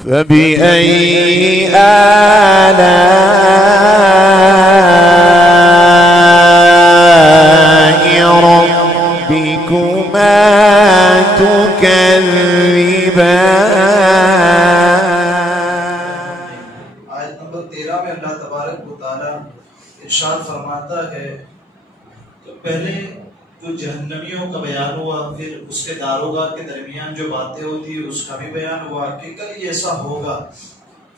فبأي آلاء ربكما تكذبان؟ آیت نمبر 13 میں اللہ تبارک و تعالی ارشاد فرماتا ہے تو پہلے جو جہنمیوں کا بیان ہوا، پھر اس کے داروغہ کے درمیان جو باتیں ہوتی اس کا بھی بیان ہوا کہ کل یہ ایسا ہوگا،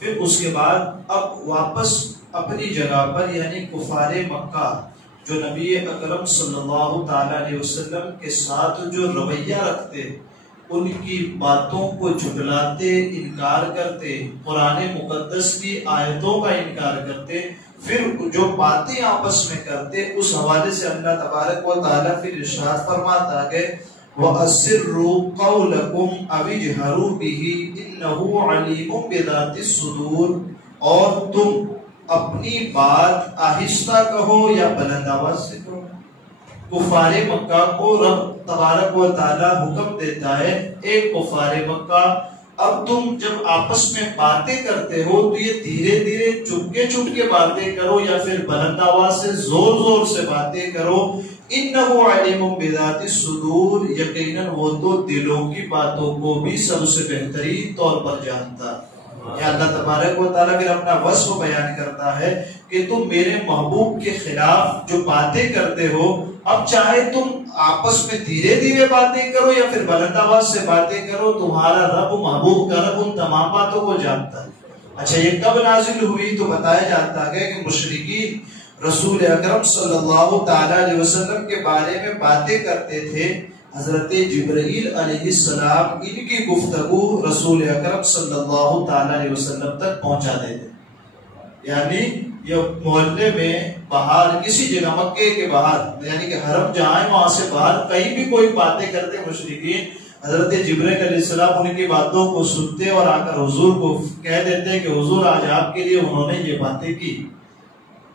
پھر اس کے بعد اب واپس اپنی جگہ پر یعنی کفار مکہ جو نبی اکرم صلی اللہ تعالی علیہ وسلم کے ساتھ جو رویہ رکھتے، ان کی باتوں کو جھٹلاتے، انکار کرتے، قرآن مقدس کی آیتوں کا انکار کرتے، پھر جو باتیں آپس میں کرتے، اس حوالے سے اللہ تبارک و تعالیٰ پھر ارشاد فرماتا ہے وَأَسِرُّوا قَوْلَكُمْ أَوِ اجْهَرُوا بِهِ إِنَّهُ عَلِيمٌ بِذَاتِ الصُّدُورِ، اور تم اپنی بات آہستہ کہو یا بلند آواز سے کہو۔ کفار مکہ کو رب تبارک و تعالیٰ حکم دیتا ہے اے کفار مکہ، اب تم جب آپس میں باتیں کرتے ہو تو یہ دھیرے دھیرے چپکے باتیں کرو یا پھر بلند آواز سے زور سے باتیں کرو۔ انہ علیم بذات الصدور، یقیناً وہ تو دلوں کی باتوں کو بھی سب سے بہترین طور پر جانتا۔ یا اللہ تبارک و تعالیٰ پھر اپنا وصف بیان کرتا ہے کہ تم میرے محبوب کے خلاف جو باتیں کرتے ہو، اب چاہے تم آپس میں دھیرے دھیرے باتیں کرو یا پھر بلند آواز سے باتیں کرو، تمہارا رب محبوب کا رب ان تمام باتوں کو جانتا ہے۔ اچھا یہ کب نازل ہوئی تو بتایا جاتا ہے کہ مشرکین رسول اکرم صلی اللہ تعالی علیہ وسلم کے بارے میں باتیں کرتے تھے، حضرت جبرائیل علیہ السلام ان کی گفتگو رسول اکرم صلی اللہ تعالی علیہ وسلم تک پہنچا دیتے، یعنی یہ محلے میں باہر کسی جگہ مکے کے باہر یعنی کہ حرم جہاں ہے وہاں سے باہر کہیں بھی کوئی باتیں کرتے مشرکین، حضرت جبرائیل علیہ السلام ان کی باتوں کو سنتے اور آ کر حضور کو کہہ دیتے کہ حضور آج آپ کے لیے انہوں نے یہ باتیں کی۔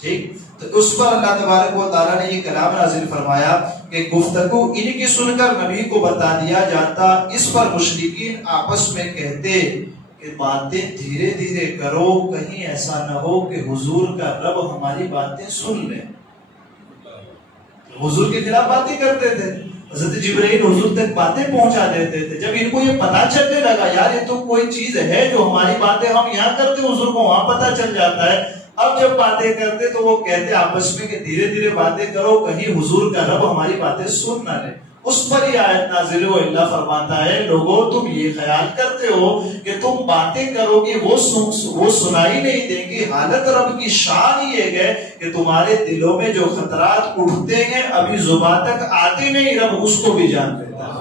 ٹھیک، تو اس پر اللہ تبارک و تعالیٰ نے یہ کلام نازل فرمایا کہ گفتگو ان کی سن کر نبی کو بتا دیا جاتا، اس پر مشرکین آپس میں کہتے کہ باتیں دھیرے دھیرے کرو، کہیں ایسا نہ ہو کہ حضور کا رب ہماری باتیں سن لے۔ حضور کے خلاف باتیں کرتے تھے، حضرت جبرائیل حضور تک باتیں پہنچا دیتے تھے۔ جب ان کو یہ پتا چلنے لگا یار یہ تو کوئی چیز ہے جو ہماری باتیں ہم یہاں کرتے حضور کو وہاں پتا چل جاتا ہے، اب جب باتیں کرتے تو وہ کہتے آپس میں کہ دھیرے دھیرے باتیں کرو، کہیں حضور کا رب ہماری باتیں سن نہ لے۔ اس پر یہ آیت نازل ہو، اللہ فرماتا ہے لوگوں تم یہ خیال کرتے ہو کہ تم باتیں کرو گے وہ سنائی نہیں دیں گی، حالت رب کی شان یہ ہے کہ تمہارے دلوں میں جو خطرات اٹھتے ہیں ابھی زبان تک آتے نہیں، رب اس کو بھی جان لیتا ہے۔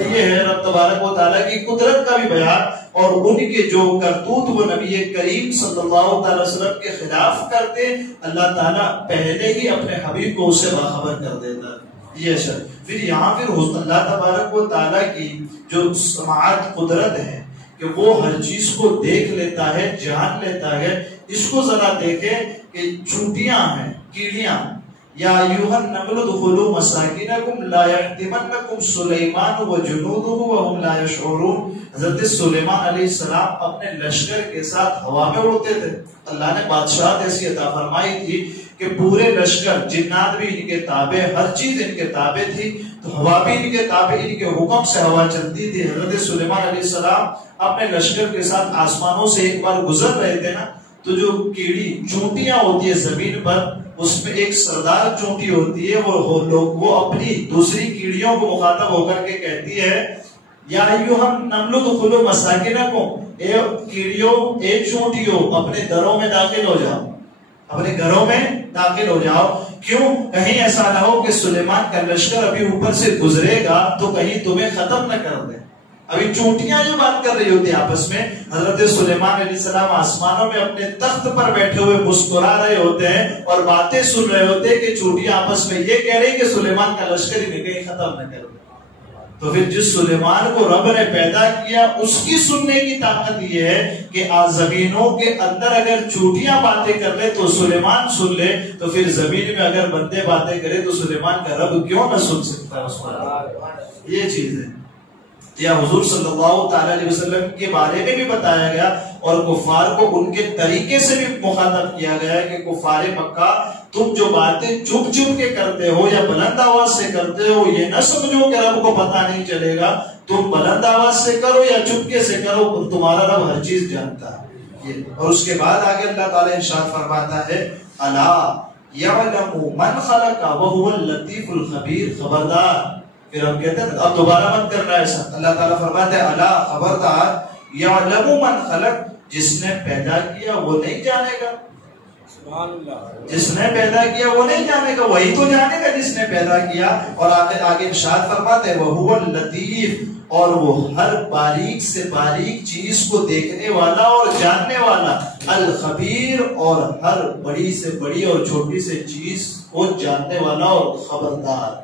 یہ ہے رب تبارک و تعالیٰ کی قدرت کا بھی بیان، اور ان کے جو کرتوت وہ نبی کریم صلی اللہ تعالی وسلم کے خلاف کرتے، اللہ تعالیٰ پہلے ہی اپنے حبیب کو اسے باخبر کر دیتا ہے۔ یہ شر پھر یہاں پھر اللہ تبارک و تعالیٰ کی جو سماعت قدرت ہے کہ وہ ہر چیز کو دیکھ لیتا ہے، جان لیتا ہے۔ اس کو ذرا دیکھیں کہ چونٹیاں ہیں، کیڑیاں، یا ایھا النمل ادخلوا مساکنکم لا یحطمنکم سلیمان وجنودہ وهم لا یشعرون۔ حضرت سلیمان علیہ السلام اپنے لشکر کے ساتھ ہوا میں اڑتے تھے، اللہ نے بادشاہت ایسی عطا فرمائی تھی کہ پورے لشکر، جنات بھی ان کے تابع، ہر چیز ان کے تابع تھی، تو ہوا بھی ان کے تابع، ان کے حکم سے ہوا چلتی تھی۔ حضرت سلیمان علیہ السلام اپنے لشکر کے ساتھ آسمانوں سے ایک بار گزر رہے تھے نا، تو جو کیڑی چونٹیاں ہوتی ہے زمین پر، اس میں ایک سردار چونٹی ہوتی ہے، وہ اپنی دوسری کیڑیوں کو مخاطب ہو کر کے کہتی ہے یا ایھا النمل ادخلوا مساکنکم، اے کیڑیوں، اے چونٹیوں، اپنے گھروں میں داخل ہو جاؤ، اپنے گھروں میں داخل ہو جاؤ۔ کیوں؟ کہیں ایسا نہ ہو کہ سلیمان کا لشکر ابھی اوپر سے گزرے گا تو کہیں تمہیں ختم نہ کر دے۔ ابھی چونٹیاں جو بات کر رہی ہوتی ہیں آپس میں، حضرت سلیمان علیہ السلام آسمانوں میں اپنے تخت پر بیٹھے ہوئے مسکرا رہے ہوتے ہیں اور باتیں سن رہے ہوتے ہیں کہ چونٹیاں آپس میں یہ کہہ رہی کہ سلیمان کا لشکر انہیں کہیں ختم نہ کر دے۔ تو پھر جس سلیمان کو رب نے پیدا کیا اس کی سننے کی طاقت یہ ہے کہ زمینوں کے اندر اگر چونٹیاں باتیں کر لے تو سلیمان سن لے، تو پھر زمین میں اگر بندے باتیں کرے تو سلیمان کا رب کیوں نہ سن سکتا ہے اس پر؟ یہ چیز ہے۔ یا حضور صلی اللہ تعالی علیہ وسلم کے بارے میں بھی بتایا گیا اور کفار کو ان کے طریقے سے بھی مخاطب کیا گیا ہے کہ کفار مکہ تم جو باتیں چپ چپ کے کرتے ہو یا بلند آواز سے کرتے ہو یہ نہ سمجھو کہ رب کو پتہ نہیں چلے گا، تم بلند آواز سے کرو یا چپکے سے کرو، تمہارا رب ہر چیز جانتا ہے۔ اور اس کے بعد آگے اللہ تعالیٰ ارشاد فرماتا ہے الا یعلم من خلق وهو اللطیف الخبیر، خبردار۔ پھر ہم کہتے ہیں اب دوبارہ مت کرنا ایسا، اللہ تعالیٰ فرماتا ہے الا خبردار، یعلم من خلق، جس نے پیدا کیا وہ نہیں جانے گا، جس نے پیدا کیا وہ نہیں جانے گا، وہی تو جانے گا جس نے پیدا کیا۔ اور آگے ارشاد فرماتے ہیں وَهُوَ اللطیف، اور وہ ہر باریک سے باریک چیز کو دیکھنے والا اور جاننے والا، الخبیر، اور ہر بڑی سے بڑی اور چھوٹی سے چیز کو جاننے والا اور خبردار۔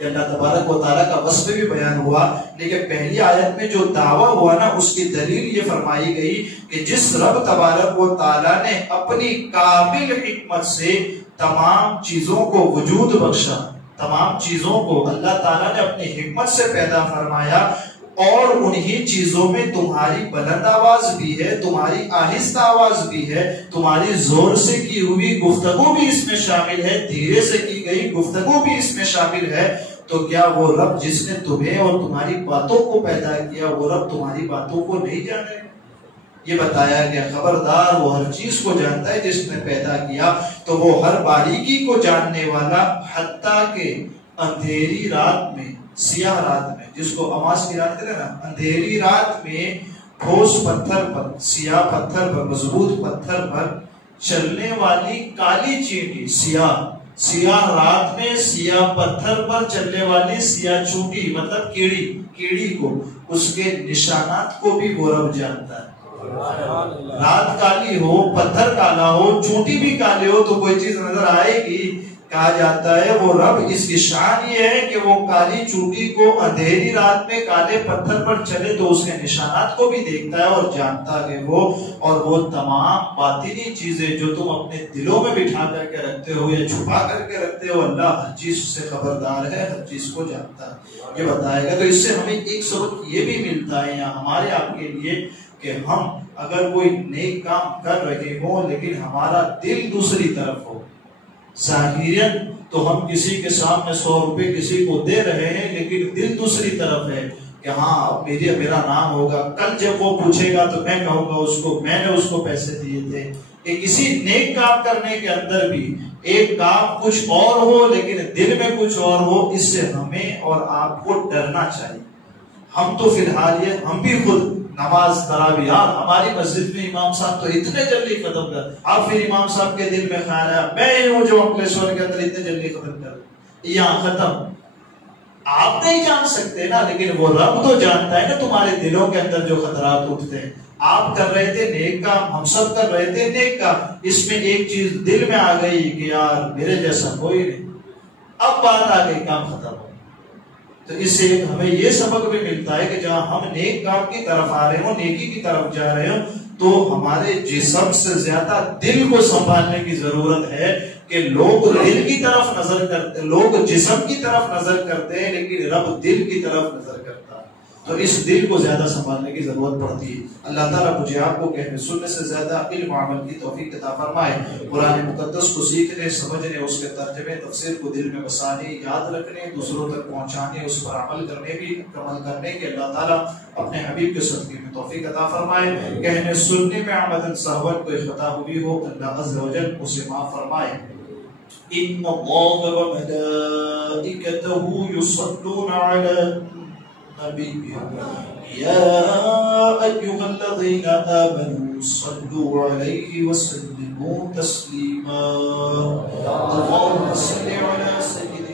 یہ اللہ تبارک و تعالیٰ کا وصف بھی بیان ہوا، لیکن پہلی آیت میں جو دعویٰ ہوا نا اس کی دلیل یہ فرمائی گئی کہ جس رب تبارک و تعالیٰ نے اپنی کامل حکمت سے تمام چیزوں کو وجود بخشا، تمام چیزوں کو اللہ تعالیٰ نے اپنی حکمت سے پیدا فرمایا، اور انہی چیزوں میں تمہاری بلند آواز بھی ہے، تمہاری آہستہ آواز بھی ہے، تمہاری زور سے کی ہوئی گفتگو بھی اس میں شامل ہے، دھیرے سے کی گئی گفتگو بھی اس میں شامل ہے۔ تو کیا وہ رب جس نے تمہیں اور تمہاری باتوں کو پیدا کیا وہ رب تمہاری باتوں کو نہیں جانے؟ یہ بتایا گیا خبردار، وہ ہر چیز کو جانتا ہے جس نے پیدا کیا، تو وہ ہر باریکی کو جاننے والا، حتیٰ کہ اندھیری رات میں، سیاہ رات میں، جس کو اماس کی رات کہتے ہیں نا، اندھیری رات میں ٹھوس پتھر پر، سیاہ پتھر پر، مضبوط پتھر پر چلنے والی کالی چینٹی، سیاہ رات میں سیاہ پتھر پر چلنے والی سیاہ چونٹی، مطلب کیڑی کو، اس کے نشانات کو بھی وہ رب جانتا ہے۔ رات کالی ہو، پتھر کالا ہو، چونٹی بھی کالے ہو تو کوئی چیز نظر آئے گی۔ کہا جاتا ہے وہ رب، اس کی شان یہ ہے کہ وہ کالی چونٹی کو اندھیری رات میں کالے پتھر پر چلے تو اس کے نشانات کو بھی دیکھتا ہے اور جانتا ہے وہ، اور وہ تمام باطنی چیزیں جو تم اپنے دلوں میں بٹھا کر کے رکھتے ہو یا چھپا کر کے رکھتے ہو، اللہ ہر چیز سے خبردار ہے، ہر چیز کو جانتا ہے، یہ بتائے گا۔ تو اس سے ہمیں ایک سبق یہ بھی ملتا ہے یہاں ہمارے آپ کے لیے کہ ہم اگر کوئی نیک کام کر رہے ہوں لیکن ہمارا دل دوسری طرف ہو، ظاہراً تو ہم کسی کے سامنے 100 روپے کسی کو دے رہے ہیں لیکن دل دوسری طرف ہے کہ ہاں میرا نام ہوگا، کل جب وہ پوچھے گا تو میں کہوں گا اس کو میں نے اس کو پیسے دیے تھے۔ کہ کسی نیک کام کرنے کے اندر بھی ایک کام کچھ اور ہو لیکن دل میں کچھ اور ہو، اس سے ہمیں اور آپ کو ڈرنا چاہیے۔ ہم تو فی الحال یہ ہم بھی خود نماز تراویح، ہماری مسجد میں امام صاحب تو اتنے جلدی ختم کر، اب پھر امام صاحب کے دل میں خیال ہے میں ہوں جو انکلیشور کے اندر اتنے جلدی ختم کر، یہاں ختم۔ آپ نہیں جان سکتے نا، لیکن وہ رب تو جانتا ہے نا تمہارے دلوں کے اندر جو خطرات اٹھتے ہیں۔ آپ کر رہے تھے نیک کام، ہم سب کر رہے تھے نیک کام، اس میں ایک چیز دل میں آ گئی کہ یار میرے جیسا کوئی نہیں، اب بات آ گئی، کام ختم ہو۔ تو اس سے ہمیں یہ سبق بھی ملتا ہے کہ جہاں ہم نیک کام کی طرف آ رہے ہوں، نیکی کی طرف جا رہے ہوں، تو ہمارے جسم سے زیادہ دل کو سنبھالنے کی ضرورت ہے کہ لوگ دل کی طرف نظر کرتے، لوگ جسم کی طرف نظر کرتے ہیں لیکن رب دل کی طرف نظر کرتا ہے۔ تو اس دل کو زیادہ سنبھالنے کی ضرورت پڑتی ہے۔ اللہ تعالیٰ مجھے آپ کو کہنے سننے سے زیادہ علم عمل کی توفیق عطا فرمائے، قرآن مقدس کو سیکھنے، سمجھنے، اس کے ترجمے تفسیر کو دل میں بسانے، یاد رکھنے، دوسروں تک پہنچانے، اس پر عمل کرنے بھی عمل کرنے کے اللہ تعالیٰ اپنے حبیب کے صدقے میں توفیق عطا فرمائے۔ کہنے سننے میں عمدن سہون کوئی خطا ہوئی ہو اللہ عز و جل اسے معاف فرمائے۔ ان اللہ و ملائکتہ یصلون علی النبي يا أيها الذين آمنوا صلوا عليه وسلموا تسليما اللهم صل على سيدنا